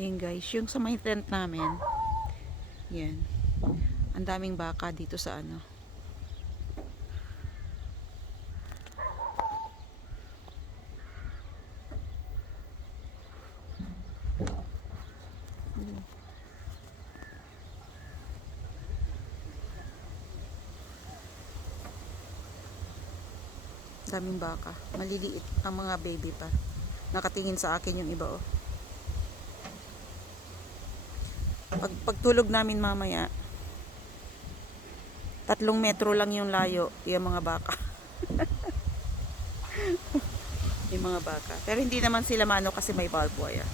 Ayan guys, yung sa may tent namin, yan. Ang daming baka dito sa ano. Daming baka. Maliliit ang mga baby pa. Nakatingin sa akin yung iba, oh. Pagtulog namin mamaya, 3 metro lang yung layo, yung mga baka. Yung mga baka. Pero hindi naman sila mano kasi may barbed wire.